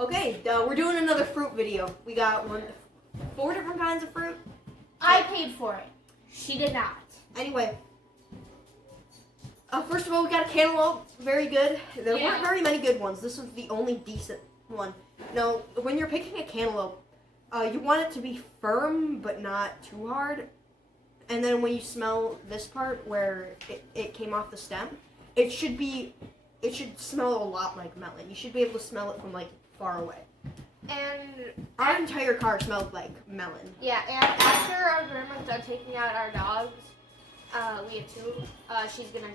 Okay, we're doing another fruit video. We got 4 different kinds of fruit. I paid for it. She did not. Anyway, first of all, we got a cantaloupe. Very good. There weren't very many good ones. This was the only decent one. Now, when you're picking a cantaloupe, you want it to be firm but not too hard. And then when you smell this part where it came off the stem, it should smell a lot like melon. You should be able to smell it from like far away. And our entire car smelled like melon. Yeah, and after our grandma's done taking out our dogs, we have 2. She's gonna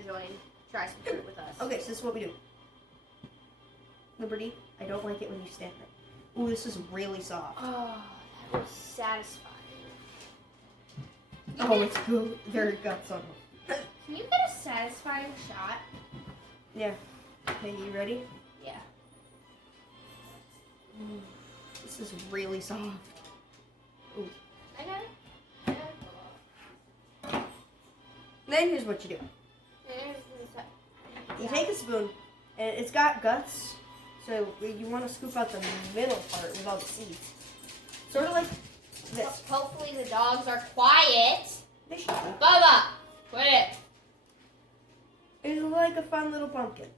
try some fruit with us. Okay, so this is what we do. Liberty, I don't like it when you stand there. Ooh, this is really soft. Oh, that was satisfying. It's good. There it got some. Can you get a satisfying shot? Yeah. Okay, you ready? Yeah. Ooh, this is really soft. Ooh. I got it. Then here's what you do. You take a spoon, and it's got guts, so you want to scoop out the middle part with all the seeds. Sort of like this. Hopefully the dogs are quiet. They should be. Bubba, quit it. It's like a fun little pumpkin.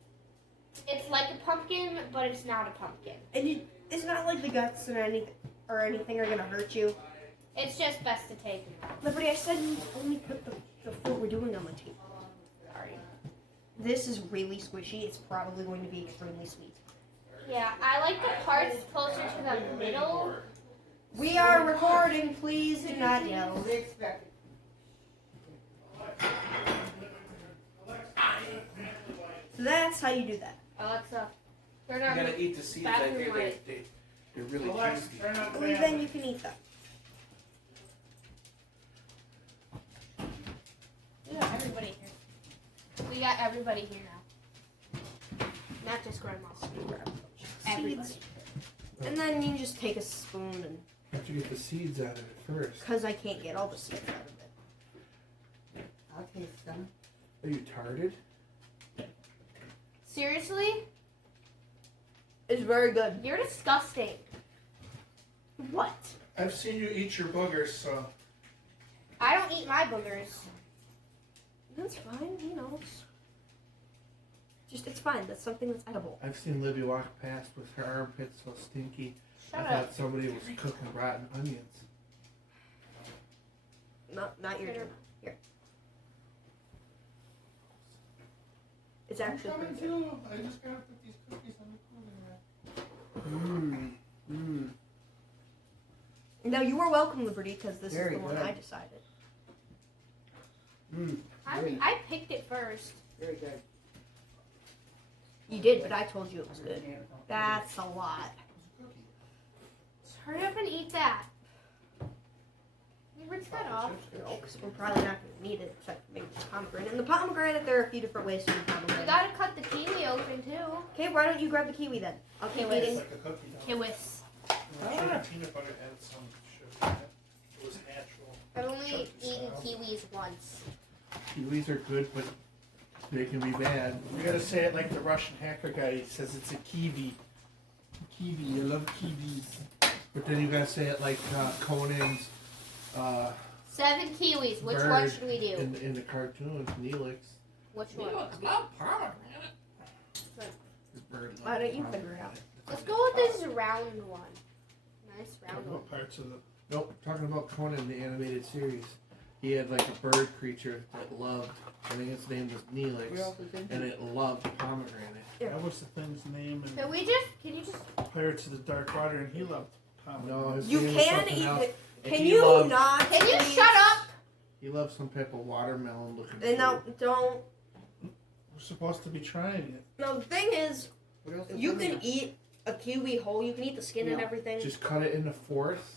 It's like a pumpkin, but it's not a pumpkin. And it's not like the guts or anything are gonna hurt you. It's just best to take them. Liberty, I said you only put the fruit we're doing on the table. Sorry. This is really squishy. It's probably going to be extremely sweet. Yeah, I like the parts closer to the middle. We are recording. Please do not yell. So that's how you do that. Alexa, turn You on gotta eat the seeds. I bathroom hear light. they're really juicy. Well, then you can eat them. We got everybody here. We got everybody here now. Not just grandma. Everybody. Seeds. And then you just take a spoon and... You have to get the seeds out of it first. Because I can't get all the seeds out of it. I'll taste some. Are you tarted? Seriously? It's very good. You're disgusting. What? I've seen you eat your boogers, so... I don't eat my boogers. That's fine, you know. It's fine. That's something that's edible. I've seen Libby walk past with her armpits so stinky. Shut I up. thought somebody was cooking rotten onions. Not your turn. Here. It's actually pretty good. too. I just gotta put these cookies on the cooling rack. No, you are welcome, Liberty, because this Very is the one good. I decided. I picked it first. Very good. You did, but I told you it was good. That's a lot. Just hurry up and eat that. You rinse that off. No, because we're probably not going to need it, except maybe the pomegranate. And the pomegranate, there are a few different ways to do You pomegranate. gotta cut the kiwi open too. Okay, why don't you grab the kiwi then? I'll keep Kiwis. eating. Like a cookie dough. Kiwis. Peanut butter had some sugar in it. It was natural. I've only Chunky eaten style. kiwis once. Kiwis are good, but they can be bad. You gotta say it like the Russian hacker guy. He says it's a kiwi. Kiwi, I love kiwis. But then you gotta say it like Conan's 7 kiwis. Which bird one should we do? in the cartoon, Neelix. Which one? His bird Why don't you loves figure it out? Let's go with this round one. Nice round one. What parts of the... Nope, talking about Conan, the animated series. He had like a bird creature that loved, I think its name was Neelix, and it loved pomegranate. Yeah. That was the thing's name in Can you just Pirates of the Dark Water, and he loved pomegranate. No, his You name was can something eat else. it. And Can he you loved- not? Can you please? shut up? He loved some type of watermelon looking And no, fruit. don't. We're supposed to be trying it. No, the thing is, What else is you in can there? eat a kiwi whole. You can eat the skin and Yeah. everything. Just cut it into fourths,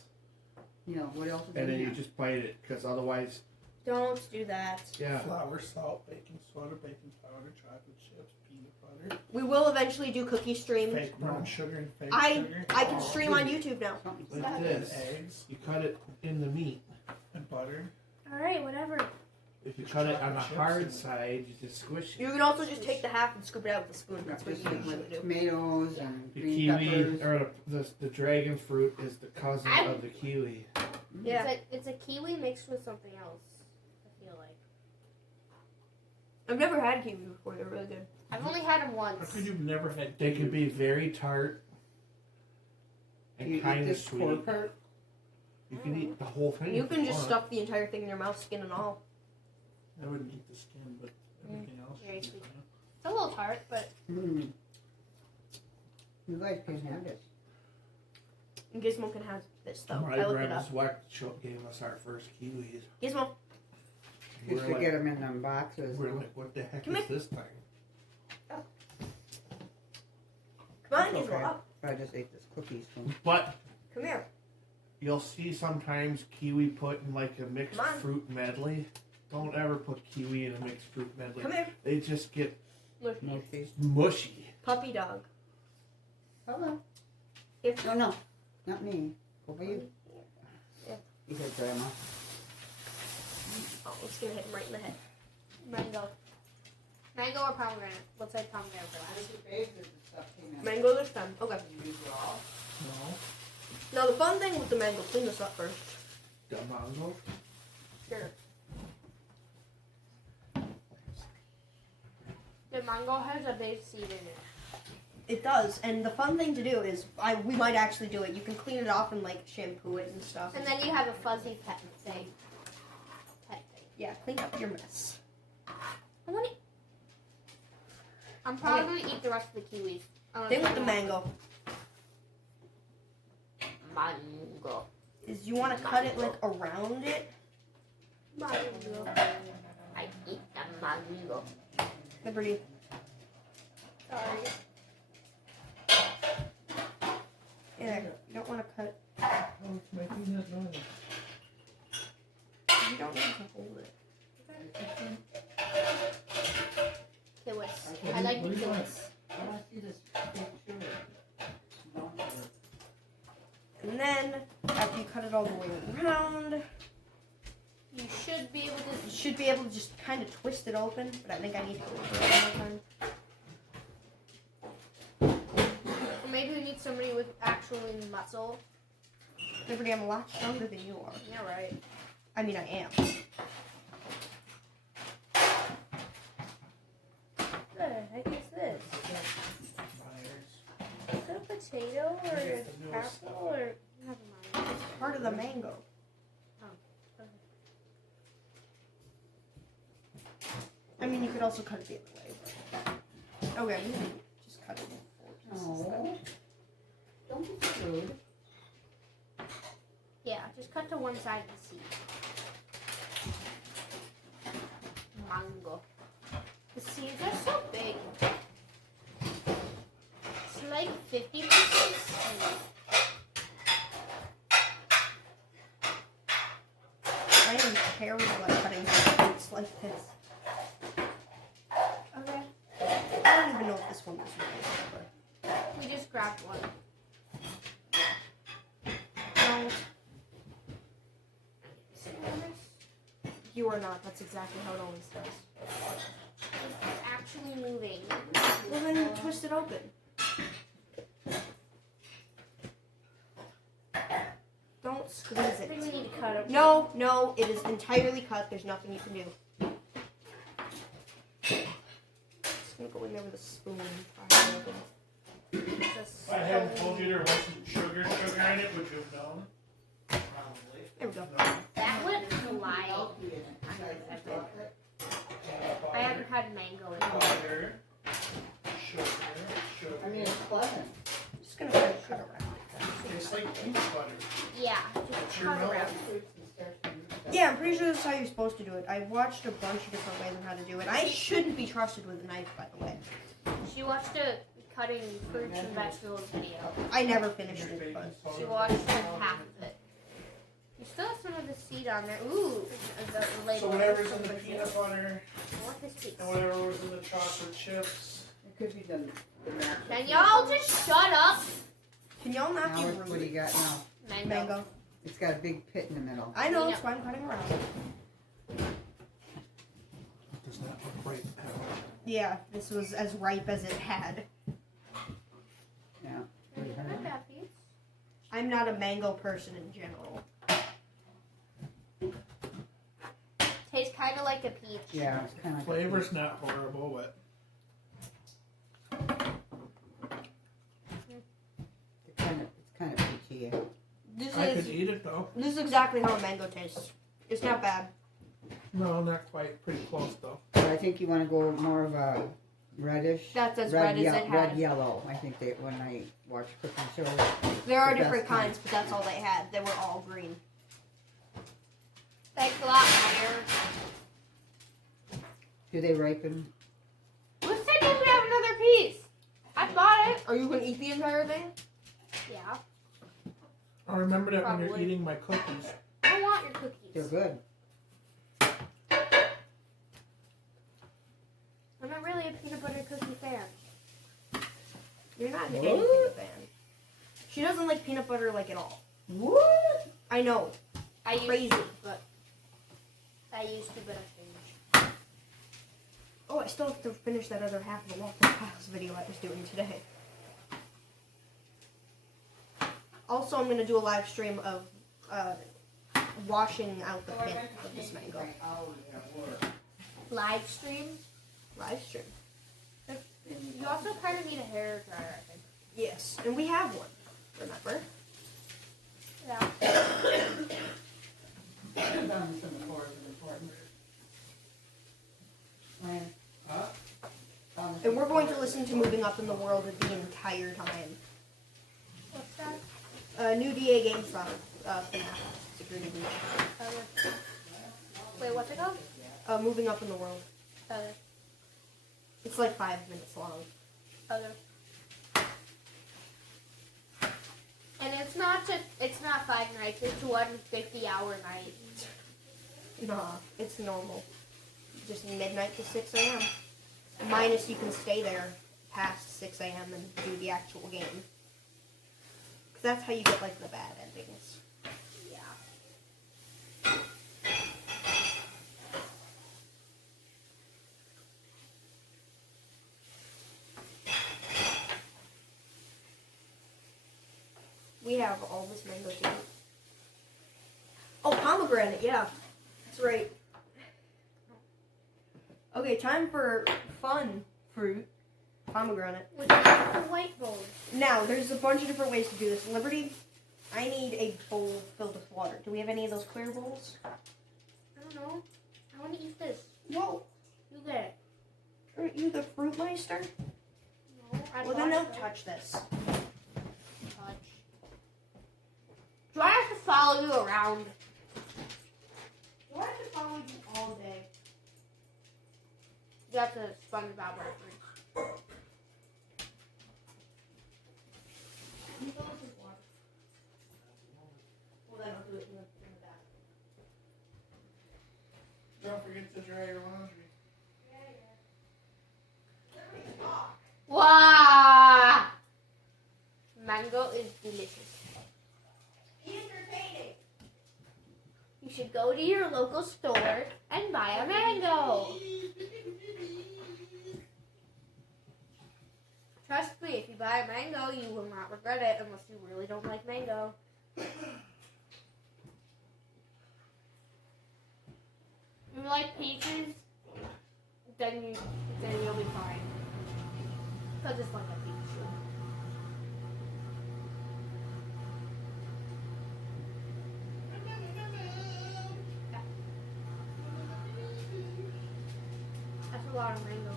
You know, what else is and in then you there? just bite it, because otherwise, Don't do that. yeah. Flour, salt, baking soda, baking powder, chocolate chips, peanut butter, We will eventually do cookie streams. fake brown sugar, and fake I sugar. can stream on YouTube now. Something's Like not this. And eggs You cut it in the meat. and butter. Alright, whatever. If you cut it on the hard side, you just squish it. You can also just take the half and scoop it out with a spoon. That's what Just you like usually with do. tomatoes and The green kiwi, peppers. or the dragon fruit, is the cousin of the kiwi. Yeah. It's a kiwi mixed with something else, I feel like. I've never had kiwi before. They're really good. I've only had them How once. could you've never had? They can be very tart You and eat kind of this core sweet. part? You can eat the whole thing. You if can just want. stuff the entire thing in your mouth, skin and all. I wouldn't eat the skin, but everything else. Very would be sweet. fine. It's a little tart, but Mm. You guys can have this. And Gizmo can have this though. My I looked it grandma's up. wife gave us our first kiwis. Gizmo, Used to get them in them boxes. We're like, what the heck Come is this thing? come on, That's Gizmo, okay. up. I just ate this cookies from. But Come here. you'll see sometimes kiwi put in like a mixed Come on. fruit medley. Don't ever put kiwi in a mixed fruit medley. Come here. They just get Mushy. mushy. Puppy dog. Hello. If No, not me. Over you. Yeah. You said grandma. Oh, it's gonna hit him right in the head. mango. Mango or pomegranate? Let's say pomegranate for last. Mango this time. Okay. No. Now the fun thing with the mango, clean this up first. The mango. Sure. The mango has a big seed in it. It does, and the fun thing to do is, we might actually do it. You can clean it off and like shampoo it and stuff. And then you have a fuzzy pet thing. Yeah, clean up your mess. I want to. I'm probably gonna eat the rest of the kiwis. Thing with the mango Mango. is you want to cut it like around it. Mango. I eat the mango. Liberty. Sorry. Yeah, you don't want to cut. Oh, it's making that noise. You don't need to hold it. Kiwis. I like the kiwis. And then after you cut it all the way around, You should be able to. you should be able to just kind of twist it open. But I think I need to go over it one more time. Or maybe we need somebody with actual muscle. Liberty, I'm a lot stronger than you are. Yeah, right. I mean, I am. What the heck is this? Is it a potato or an apple or? Never mind. It's part of the mango. I mean, you could also cut it the other way. But... Okay, I'm gonna just cut it in four pieces. No. Don't be so rude. Yeah, just cut to one side and see. Mango. The seeds are so big. It's like 50 pieces. I am terrible at cutting fruits like this. Okay. I don't even know if this one was real. We just grabbed one. No, you are not. That's exactly how it always does. It's actually moving. Well, then twist it open. Don't squeeze I think we it. need to cut it. No, it is entirely cut. There's nothing you can do. Just gonna go in there with a spoon and pry it open. Just If I hadn't told you there wasn't sugar in it, would you have known? Probably. There we go. That went fly. I haven't had mango in a while. Butter, sugar. I mean, it's pleasant. I'm just gonna spread sugar around. Tastes like peanut butter. Yeah, just Your cut milk. around. Yeah, I'm pretty sure this is how you're supposed to do it. I watched a bunch of different ways on how to do it. I shouldn't be trusted with a knife, by the way. She watched a cutting fruits and vegetables video. I never finished it, but She watched like half of it. You still have some of the seed on there. Ooh, the label. So whatever's in the peanut butter What this piece? and whatever was in the chocolate chips. It could be the natural. Can y'all just shut up? can y'all not be Now, what do you rude? got now? Mango. Mango. It's got a big pit in the middle. I know, that's why I'm cutting around. not look ripe at all. Yeah, this was as ripe as it had. Yeah. Not bad, Pete. I'm not a mango person in general. Tastes kind of like a peach. Yeah, it's kind of Flavor's not horrible, but it's kind of peachy. Yeah. This I is could eat it though. this is exactly how a mango tastes. It's not bad. No, not quite. Pretty close though. But I think you want to go more of a reddish. That's as red as it had. Red yellow. I think they when I watch cooking shows. There are The different best kind. kinds, but that's all they had. They were all green. Thanks a lot, Meyer. Do they ripen? Who said that we have another piece? I bought it. Are you gonna eat the entire thing? Yeah. I remember that when you're Probably. eating my cookies. I want your cookies. They're good. I'm not really a peanut butter cookie fan. You're not an What? anything fan. She doesn't like peanut butter like at all. What? I know. I used Crazy. to, but but I changed. Oh, I still have to finish that other half of the Waffle Piles video I was doing today. Also, I'm gonna do a live stream of washing out the pit of this mango. Live stream. Live stream. You also kind of need a hair dryer, I think. Yes, and we have one. Remember? Yeah. And we're going to listen to Moving Up in the World the entire time. What's that? New DA game song. FNAF Security Breach. Wait, what's it called? Moving Up in the World. Other. It's like 5 minutes long. Other. And it's not 5 nights, it's 150-hour night. Nah, it's normal. Just midnight to 6 a.m. Minus you can stay there past 6 a.m. and do the actual game. Because that's how you get, like, the bad endings. Yeah. We have all this mango too. Oh, pomegranate, yeah. That's right. Okay, time for fun fruit. Pomegranate. Which is the white bowl. Now, there's a bunch of different ways to do this. Liberty, I need a bowl filled with water. Do we have any of those clear bowls? I don't know. I want to eat this. Whoa. You get it. Aren't you the fruit meister? No, I Well, then don't touch this. touch. Do I have to follow you around? Do I have to follow you all day? That's a SpongeBob reference. Well, then I'll do it in the back. Don't forget to dry your laundry. Wow! Mango is delicious. Entertaining. You should go to your local store and buy a mango. Trust me, if you buy a mango, you will not regret it unless you really don't like mango. If you like peaches, then you'll be fine. Because it's like a peach. That's a lot of mango.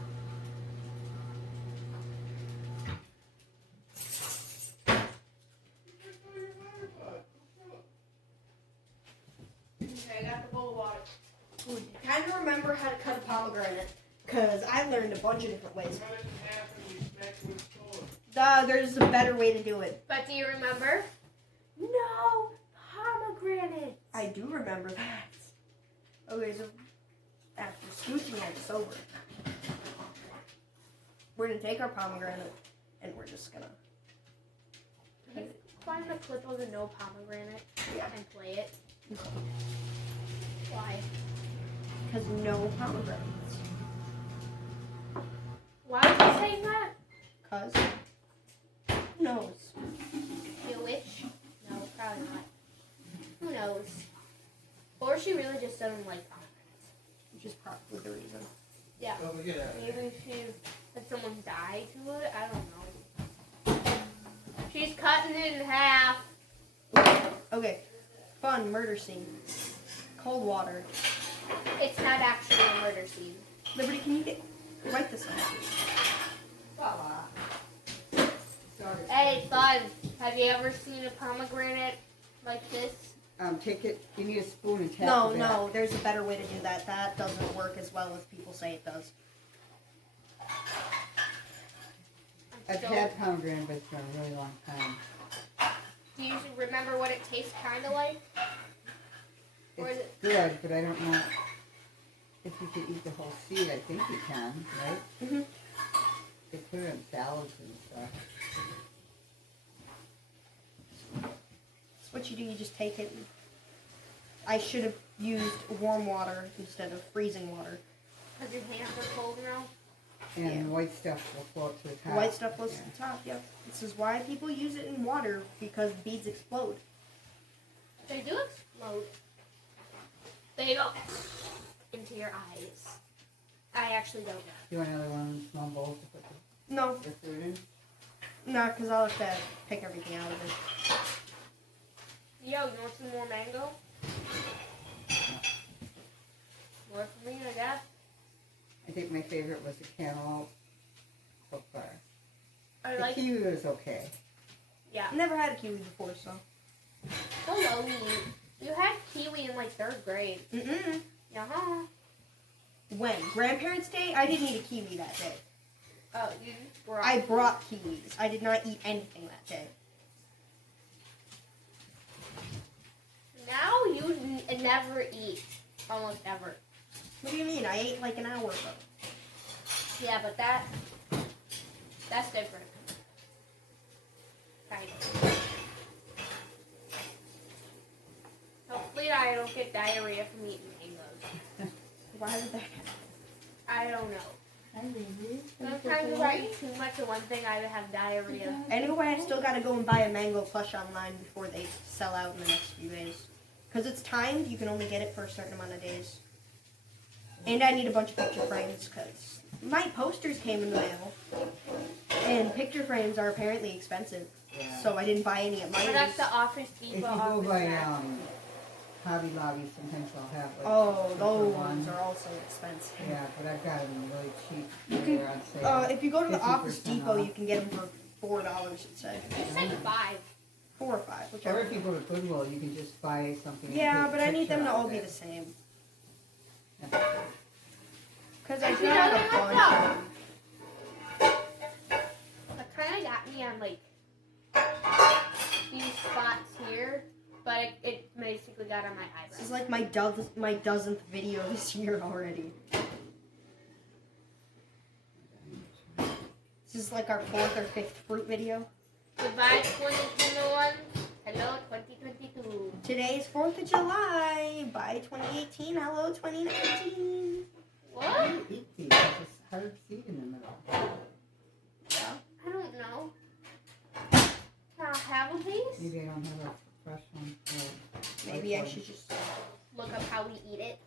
Okay, I got the bowl of water. Kind of remember how to cut a pomegranate, because I learned a bunch of different ways. Cut it in half and we smack it with a sword. There's a better way to do it. But do you remember? No pomegranate. I do remember that. Okay, so after scooching it sober, we're gonna take our pomegranate and we're just gonna. Find a clip of the no pomegranate and play it. Why? Because no pomegranates. she really just doesn't like pomegranates. Which is probably the reason. Yeah. Oh, yeah. Maybe she had someone die to it. I don't know. She's cutting it in half. Okay. Fun murder scene. Cold water. It's not actually a murder scene. Liberty, can you wipe this off? Voila. Hey, Bud, have you ever seen a pomegranate like this? Take it. You need a spoon and tap No, the back. no, there's a better way to do that. That doesn't work as well as people say it does. I've had pomegranate, but it's been a really long time. Do you remember what it tastes kind of like? Or is It's it- good, but I don't know if you can eat the whole seed. I think you can, right? Mm-hmm. They put it in salads and stuff. That's what you do. You just take it. I should have used warm water instead of freezing water. Because your hands are cold now? And Yeah. the white stuff will float to the top. The white stuff goes Yeah. to the top, yep. This is why people use it in water, because beads explode. They do explode. They go into your eyes. I actually don't know. You want another one of them small bowls to put No, the fruit in? no, because I'll have to pick everything out of it. Yo, you want some more mango? More for me, I guess. I think my favorite was the cantaloupe so far. I The like, kiwi was okay. yeah. I've never had a kiwi before, so. Hello, you had kiwi in like 3rd grade. Mm-mm. Uh-huh. When? Grandparents' Day? I didn't eat a kiwi that day. Oh, you brought. I brought kiwis. I did not eat anything that day. Now you never eat. Almost ever. What do you mean? I ate like an hour ago. Yeah, but that's different. Kind of. Hopefully I don't get diarrhea from eating mangoes. Why would that happen? I don't know. Hi, baby. Sometimes if I eat too much of one thing, I would have diarrhea. Anyway, I still gotta go and buy a mango plush online before they sell out in the next few days. Because it's timed, you can only get it for a certain amount of days. And I need a bunch of picture frames, because my posters came in the mail. And picture frames are apparently expensive. Yeah. So I didn't buy any at But mine. that's the Office If Depot you go office by rack. Hobby Lobby, sometimes I'll have like Oh, 2 for those 1. ones are also expensive. Yeah, but I've got them really cheap. You can- They're on sale. If you go to the 50% Office Depot, off. you can get them for $4, it said. You said 5. 4 or 5, Or whichever. if you go to Goodwill, you can just buy something. and Yeah, take but a I need them picture to of all be it. the same. That's okay. Because I Actually, got no, a no, bunch no. of them. That kind of got me on like these spots here, but it basically got on my This is eyebrows. like my dozenth video this year already. This is like our 4th or 5th fruit video. Goodbye 2021. Hello 2022. Today's 4th of July. Bye 2018. Hello 2019. What? How do you eat these? There's this hard seed in the middle. I don't know. Can I have a piece? Maybe I don't have a fresh one. Maybe I should just. Look up how we eat it.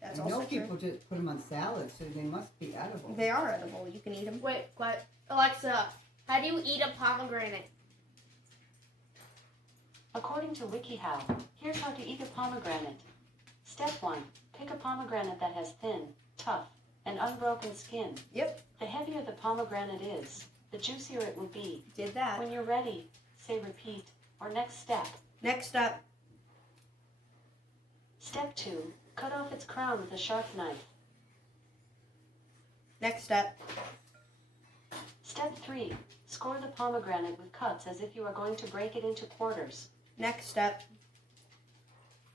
That's I also know people true. just put them on salad, so they must be edible. They are edible. You can eat them. Wait, what? Alexa, how do you eat a pomegranate? According to WikiHow, here's how to eat a pomegranate. Step 1. Pick a pomegranate that has thin, tough, and unbroken skin. Yep. The heavier the pomegranate is, the juicier it will be. Did that. When you're ready, say repeat, or next step. Next up. Step 2. Cut off its crown with a sharp knife. Next step. Step 3. Score the pomegranate with cuts as if you are going to break it into quarters. Next step.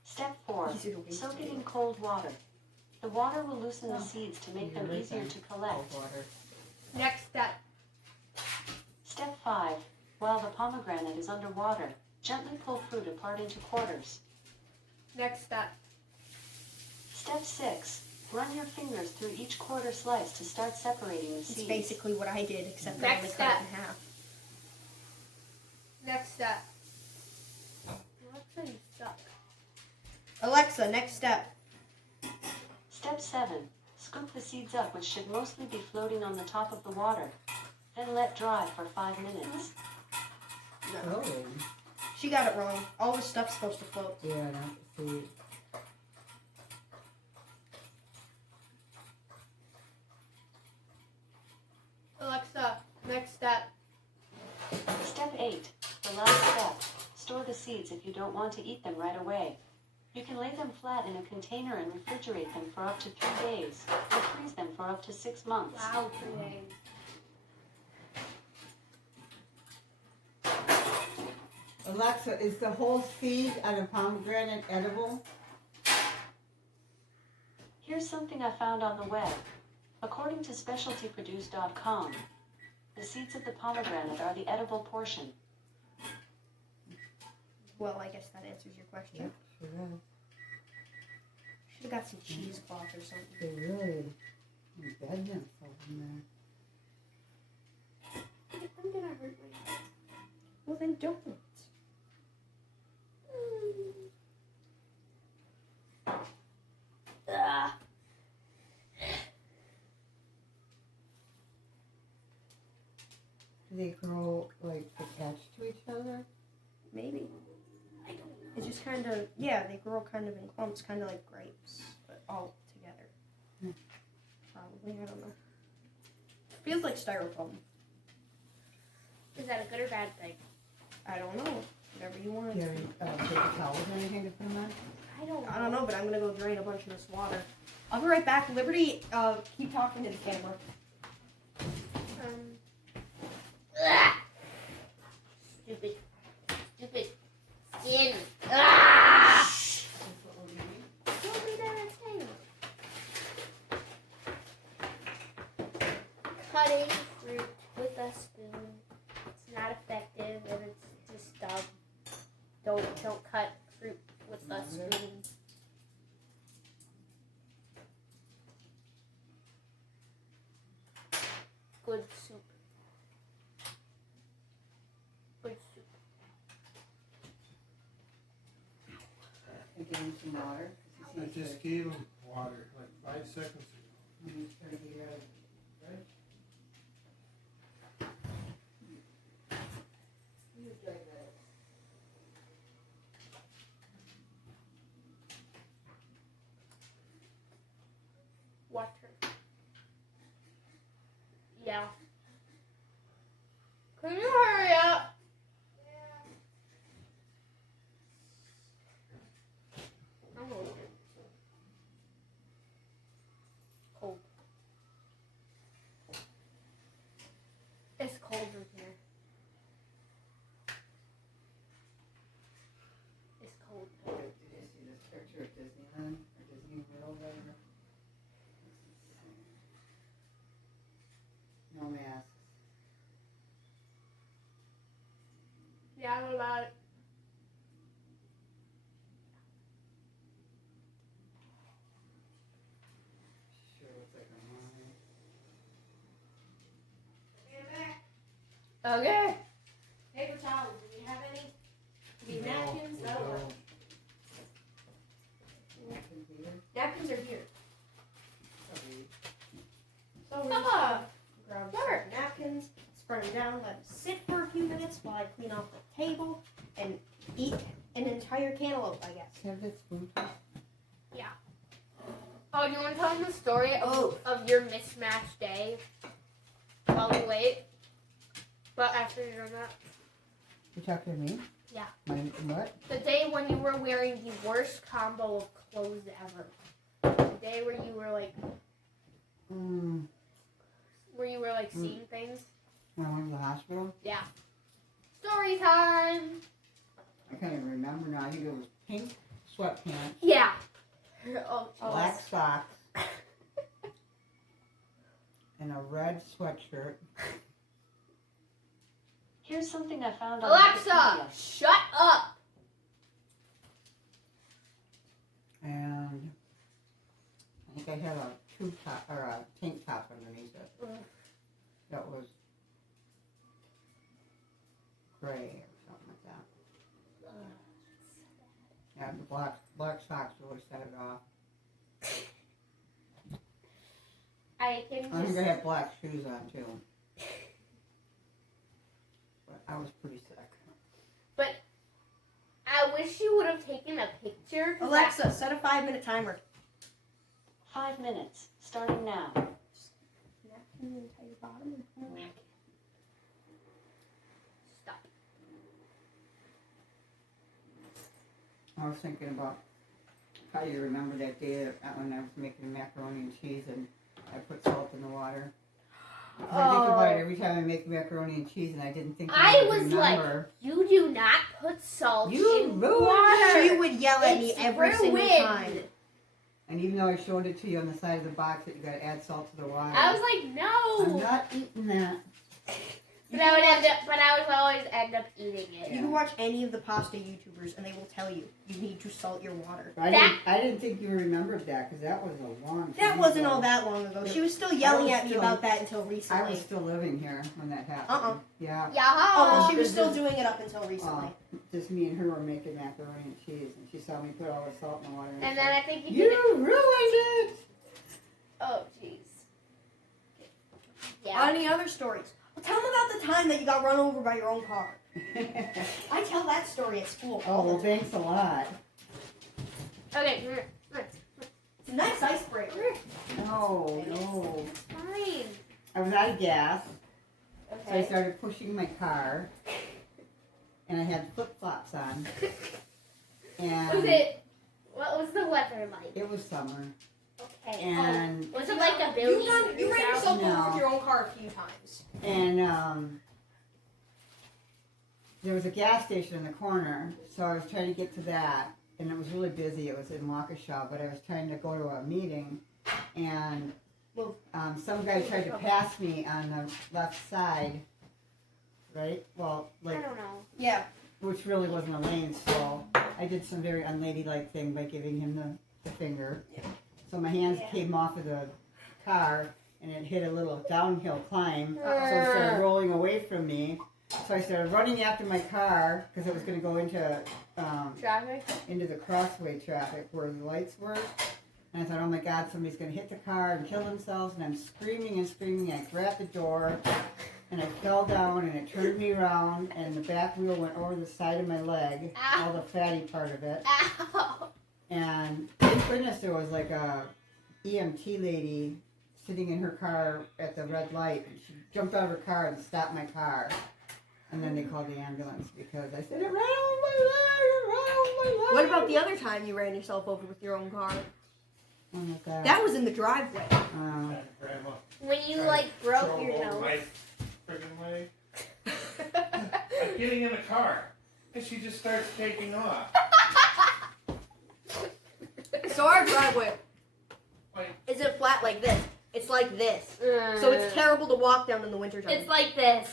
Step 4. Easier to waste Soak it it. in cold water. The water will loosen the Oh. seeds to make You're them right easier then. to collect. Cold water. Next step. Step 5. While the pomegranate is underwater, gently pull fruit apart into quarters. Next step. Step 6. Run your fingers through each quarter slice to start separating the It's seeds. basically what I did, except I Next only cut step. it in half. Next step. Alexa, you suck. Alexa, next step. Step 7. Scoop the seeds up, which should mostly be floating on the top of the water. Then let dry for 5 minutes. No. Oh. She got it wrong. All the stuff's supposed to float. Yeah, not the seed. Alexa, next step. Step 8. The last step. Store the seeds if you don't want to eat them right away. You can lay them flat in a container and refrigerate them for up to 3 days, or freeze them for up to 6 months. Wow, 3 days. Alexa, is the whole seed on a pomegranate edible? Here's something I found on the web. According to specialtyproduce.com, the seeds of the pomegranate are the edible portion. Well, I guess that answers your question. Sure is. Should have got some cheesecloth or something. They really embed themselves in there. I'm gonna hurt myself. Well, then don't. Ah. Do they grow like attached to each other? Maybe. I don't know. It's just kind of, yeah, they grow kind of in clumps, kind of like grapes, but all together. Hmm. Probably, I don't know. Feels like styrofoam. Is that a good or bad thing? I don't know. Whatever you want. Do you have paper towels or anything to put them on? I don't know, but I'm gonna go drain a bunch of this water. I'll be right back. Liberty, keep talking to the camera. Stupid skin. Ah! Don't be that thing. Cutting fruit with a spoon. It's not effective and it's just dumb. Don't cut fruit with a spoon. Good soup. Good soup. I gave him some water. I just gave him water like 5 seconds ago. He's gonna be ready. Right? You enjoy that. Water. Yeah. Can you hurry up? I'm old. Cold. It's cold in here. It's cold. Did you see this picture at Disneyland or Disney World? Whatever? No masks. Yeah, what about it? Sure looks like a mummy. Okay. Paper towels. Do you have any? Do you No, napkins? we No. don't. Napkins here? Napkins are here. Sorry. So we're Papa. just grab Sure. some napkins, spread them down, let them sit for a few minutes while I clean off the table, and eat an entire cantaloupe, I guess. Have this spoon. Oh, do you want to tell them the story of your mismatched day while we wait? But after you're done that. You talking to me? Yeah. My what? The day when you were wearing the worst combo of clothes ever. The day where you were like, seeing things. When I went to the hospital? Yeah. Story time. I can't even remember now. I think it was pink sweatpants, Yeah. black socks, and a red sweatshirt. Here's something I found on Alexa, Wikipedia. shut up. And I think I had a tube top or a tank top underneath it. That was gray or something like that. Yeah, the black socks were I think I had black shoes on too. But I was pretty sick. But I wish you would have taken a picture. 'Cause Alexa, set a 5-minute timer. 5 minutes, starting now. Stop. I was thinking about how you remember that day when I was making macaroni and cheese and I put salt in the water. I think about it every time I make macaroni and cheese, and I didn't think I would was remember. You do not put salt You in ruined water. She would yell at me It's every single ruined. time. And even though I showed it to you on the side of the box that you got to add salt to the water, I was like, I'm no. not eating that. But I would always end up eating it. You can watch any of the pasta YouTubers, and they will tell you you need to salt your water. I didn't think you remembered that because that was a long time That wasn't ago. all that long ago. She was still yelling was at me still- about that until I recently. was still living here when that happened. Uh-uh. Yeah. Yeah. Oh, well, she was This still is- doing it up until recently. Just me and her were making macaroni and cheese, and she saw me put all the salt in the water. And then I think you You did it. ruined it! Oh, jeez. Yeah. Any other stories? Well, tell them about the time that you got run over by your own car. I tell that story at school. Oh, well, thanks a lot. Okay. Here. It's a nice icebreaker. No. It's fine. I was out of gas, so I Okay. started pushing my car, and I had flip-flops on. And What was the weather like? it was summer. Okay. And Was it like a You building? ran yourself No. over with your own car a few times. There was a gas station in the corner, so I was trying to get to that, and it was really busy. It was in Waukesha, but I was trying to go to a meeting, and some guy tried to pass me on the left side, right? Well, I like, don't know. Yeah. which really wasn't a lane, so I did some very unladylike thing by giving him the finger. Yeah. So my hands Yeah. came off of the car, and it hit a little downhill climb, so it started rolling away from me. So I started running after my car because it was going to go into Traffic? the crossway traffic where the lights were. And I thought, oh my God, somebody's going to hit the car and kill themselves. And I'm screaming and screaming. I grabbed the door and I fell down and it turned me around and the back wheel went over the side of my leg, Ow. all the fatty part of it. Ow! And thank goodness there was like a EMT lady sitting in her car at the red light. And she jumped out of her car and stopped my car. And then they called the ambulance because I said, it ran over my leg, it ran over my leg. What about the other time you ran yourself over with your own car? Oh my God. That was in the driveway. Grandma. When you like broke Drove your over nose. my friggin' leg. I'm getting in the car, and she just starts taking off. So our driveway Like, isn't flat like this. It's like this. So it's terrible to walk down in the wintertime. It's like this.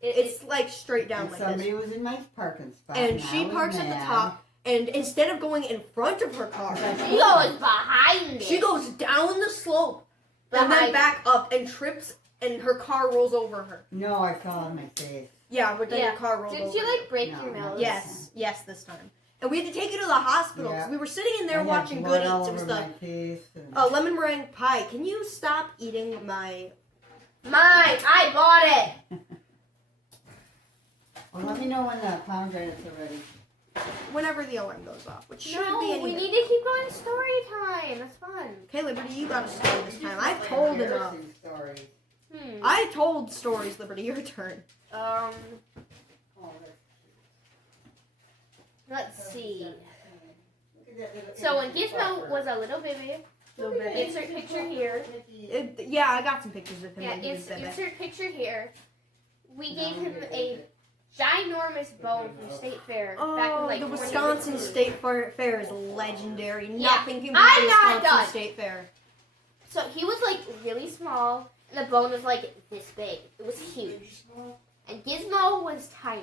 It's like straight down And like somebody this. was in my parking spot. And I she was parks at the mad. top, and instead of going in front of her car, She goes behind it. she goes down the slope and then Behind back up and trips, and her car rolls over her. No, I fell on my face. Yeah, but then Yeah. your car rolled Did over. you like break No, your not nose? Yes, this time. And we had to take her to the hospital because Yeah. we were sitting in there I had watching blood Good all Eats. It was over the my face. And lemon meringue pie. Can you stop eating my... Mine. I bought it. Well, let me know when the pomegranates are ready. Whenever the alarm goes off, which shouldn't be No, any we minute. need to keep going story time. That's fun. Okay, Liberty, you got a story this time. I've told enough. Embarrassing stories. I told stories, Liberty. Your turn. Oh, that's Let's see. Look at that little So when innocent Gizmo fucker. was a little baby, Little bit. insert picture here. Yeah, I got some pictures of him Yeah, when he was baby. insert picture here. We No, gave him you're a good. ginormous bone from State Fair back in Oh, like the 2015. Wisconsin State Fair is legendary. Yeah, Nothing can beat I'm the not Wisconsin done. State Fair. So he was like really small, and the bone was like this big. It was huge. And Gizmo was tiny.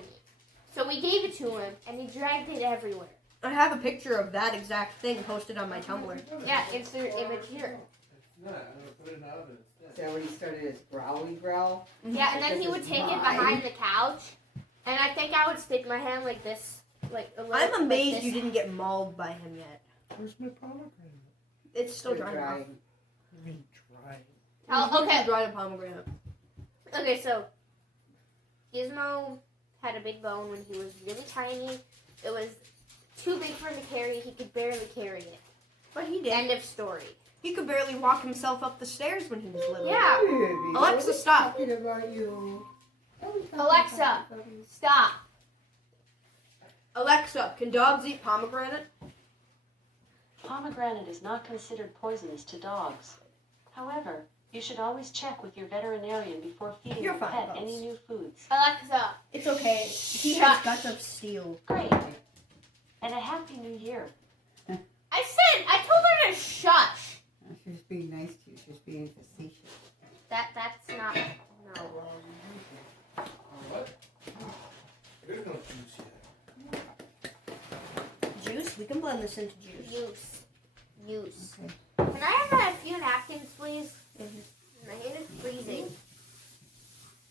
So we gave it to him, and he dragged it everywhere. I have a picture of that exact thing posted on my Tumblr. Yeah, insert image here. It's not. I'm gonna put it in the oven. Is that when he started his growly growl? Yeah, and then he would take it behind the couch, and I think I would stick my hand like this, like a little. I'm like amazed this. you didn't get mauled by him yet. Where's my pomegranate? It's still drying off. I mean, dry. Okay. Dried pomegranate. Okay, so Gizmo had a big bone when he was really tiny. It was too big for him to carry. He could barely carry it. But he did. End of story. He could barely walk himself up the stairs when he was little. Yeah. Baby, Alexa, stop. Talking about you. Alexa, stop. Alexa, can dogs eat pomegranate? Pomegranate is not considered poisonous to dogs. However, you should always check with your veterinarian before feeding You're your fine, pet Bubs. any new foods. Alexa, It's okay. He Shut. has guts of steel. Great. And a happy new year. I told her to shush. She's being nice to you. She's being facetious. That's not, no. What? There's no juice yet. Juice? We can blend this into juice. Use. Okay. Can I have a few napkins, please? My hand is freezing.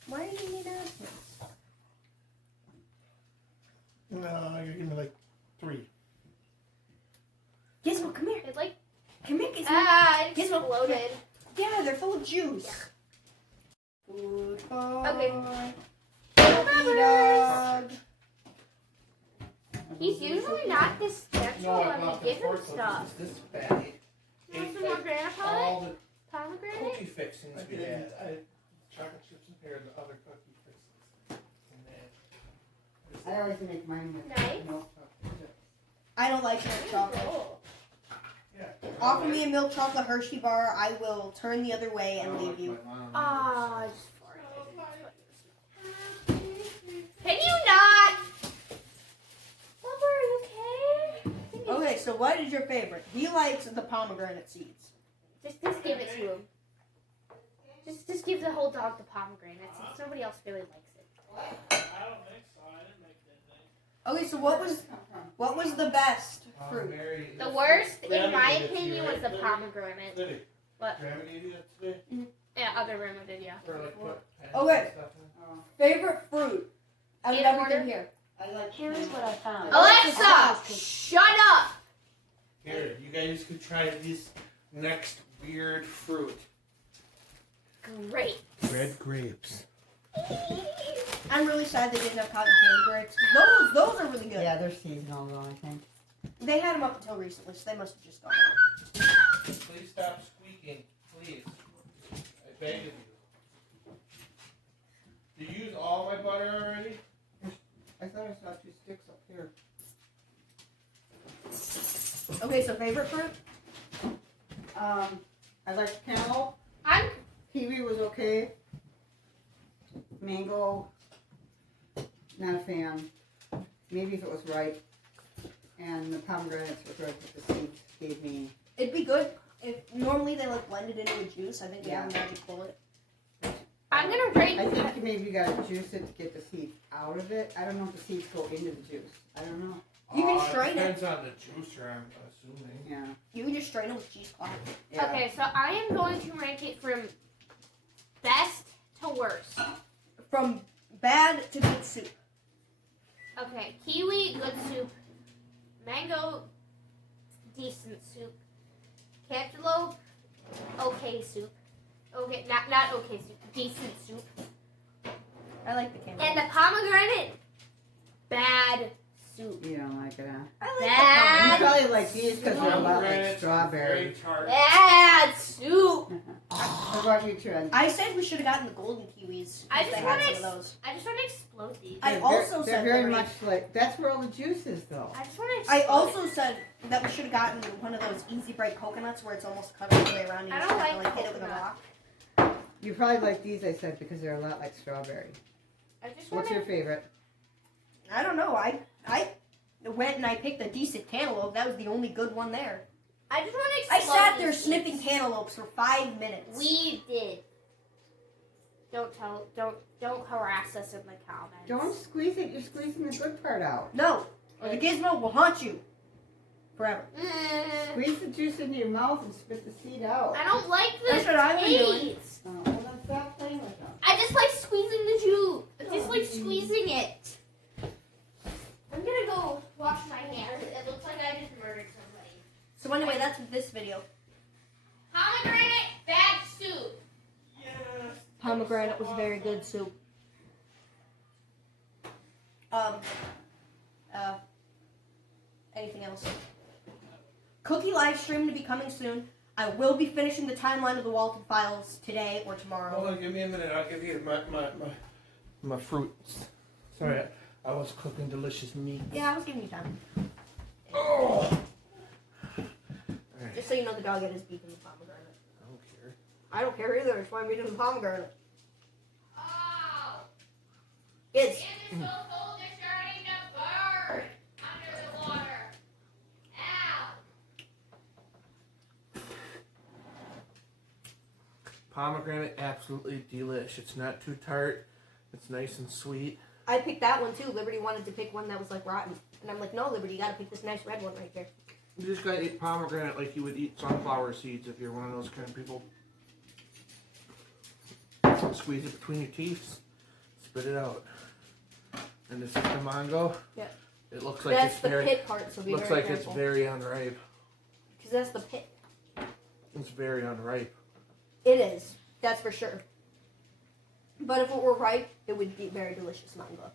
Why do you need napkins? No, you're gonna like 3. Gizmo, come here. It's like, Come here, Gizmo. it Gizmo. exploded. Yeah, they're full of juice. Good boy. Okay. Puppy dog. He's usually not this gentle when we give him stuff. This bag. You want some more grandpa? All the Pomegranate? cookie fixings I we did. had. I had chocolate chips and pear, the other cookie fixings. And then I always make mine with Nice. milk chocolate. I don't like milk chocolate. Cool. yeah. Offer me a milk chocolate Hershey bar, I will turn the other way and leave you. Ah, I just farted. Can you not? Bubba, are you okay? Okay, so what is your favorite? He likes the pomegranate seeds. Just give it to him. Just give the whole dog the pomegranate since nobody else really likes it. I don't think so. I didn't make that thing. Okay, so what was the best fruit? The worst, in Grandma my gave it to opinion, you, was the right? pomegranate. Did he? What? Grandma gave you that today? Yeah, other room I did, yeah. Or like put pens Okay. and stuff in? Oh, Favorite fruit out of In everything order? here. I like Here's what I found. Alexa, shut up! Here, you guys could try this next weird fruit. Great. Red grapes. I'm really sad they didn't have cotton candy grapes. Those are really good. Yeah, they're seasonal though, I think. They had them up until recently, so they must have just gone out. Please stop squeaking, please. I beg of you. Did you use all my butter already? I thought I saw 2 sticks up here. Okay, so favorite fruit? I like cantaloupe. I'm Kiwi was okay. Mango, not a fan. Maybe if it was ripe. And the pomegranates were good, but the seeds gave me. It'd be good if normally they like blended into a juice. I think they have a Yeah. magic bullet. I'm gonna rate. I think maybe you gotta juice it to get the seeds out of it. I don't know if the seeds go into the juice. I don't know. You can strain it. Depends on the juicer, I'm assuming. Yeah. You can just strain it with cheesecloth. Yeah. Okay, so I am going to rank it from best to worst. From bad to good soup. Okay, kiwi, good soup. Mango, decent soup. Cantaloupe, okay soup. Okay, not okay soup, decent soup. I like the candy. And the pomegranate, bad soup. You don't like it, huh? I like Bad. You probably like these because they're a lot like Pomegranates are strawberry. Very tart. Bad soup. What about you, Trent? I said we should have gotten the golden kiwis. I if just they wanna had some of those. I just want to explode these. I also they're said Oh, very Lorraine- much like that's where all the juice is though. I just want to explode I also said that we should have gotten one of those easy break coconuts where it's almost cut all the way around and I you don't just have to like hit it with a coconut. rock. You probably like these, I said, because they're a lot like strawberry. I just want What's to. your favorite? I don't know. I went and I picked a decent cantaloupe. That was the only good one there. I just want to I explode. sat there these sniffing seeds. cantaloupes for 5 minutes. We did. Don't harass us in the comments. Don't squeeze it. You're squeezing the good part out. No, or the gizmo will haunt you forever. Squeeze the juice into your mouth and spit the seed out. I don't like the That's what I've been doing. taste. Oh, well, then stop playing with them. I just like squeezing the juice. I just like squeezing it. I'm gonna go wash my hands. It looks like I just murdered somebody. So anyway, that's this video. Pomegranate, bad soup. pomegranate was very good soup. Anything else? Cookie live stream to be coming soon. I will be finishing the timeline of the Walton Files today or tomorrow. Hold on, give me a minute. I'll give you my fruits. Sorry, I was cooking delicious meat. Yeah, I was giving you time. Oh! Just so you know, the dog ate his beef in the pomegranate. I don't care. I don't care either. It's why I'm eating the pomegranate. Oh! Kids. And it's so cold, they're starting to burn under the water. Ow! Pomegranate, absolutely delish. It's not too tart. It's nice and sweet. I picked that one too. Liberty wanted to pick one that was like rotten. And I'm like, no, Liberty, you gotta pick this nice red one right there. You just gotta eat pomegranate like you would eat sunflower seeds if you're one of those kind of people. Squeeze it between your teeth. Spit it out. And this is the mango. Yeah. It looks like That's it's the very. pit part, so be Looks very like careful. it's very unripe. Because that's the pit. It's very unripe. It is. That's for sure. But if it were ripe, it would be very delicious mango.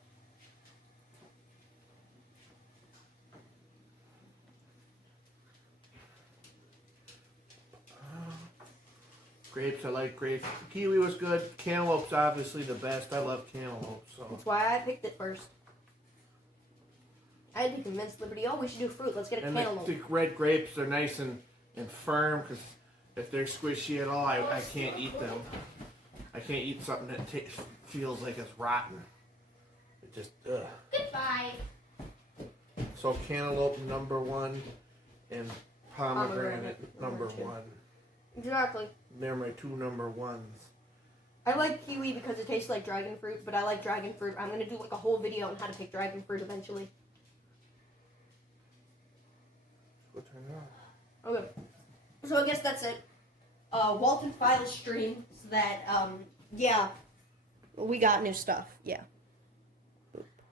Grapes, I like grapes. Kiwi was good. Cantaloupe's obviously the best. I love cantaloupe. So That's why I picked it first. I had to convince Liberty, oh, we should do fruit. Let's get a and cantaloupe. the red grapes are nice and firm because if they're squishy at all, I can't eat them. I can't eat something that feels like it's rotten. It just ugh. Goodbye. So cantaloupe #1 and pomegranate Number two. #1. Exactly. They're my two #1s. I like kiwi because it tastes like dragon fruit, but I like dragon fruit. I'm going to do like a whole video on how to pick dragon fruit eventually. Go turn it off. Okay. So I guess that's it. Walton Files stream. So that, yeah, we got new stuff. Yeah.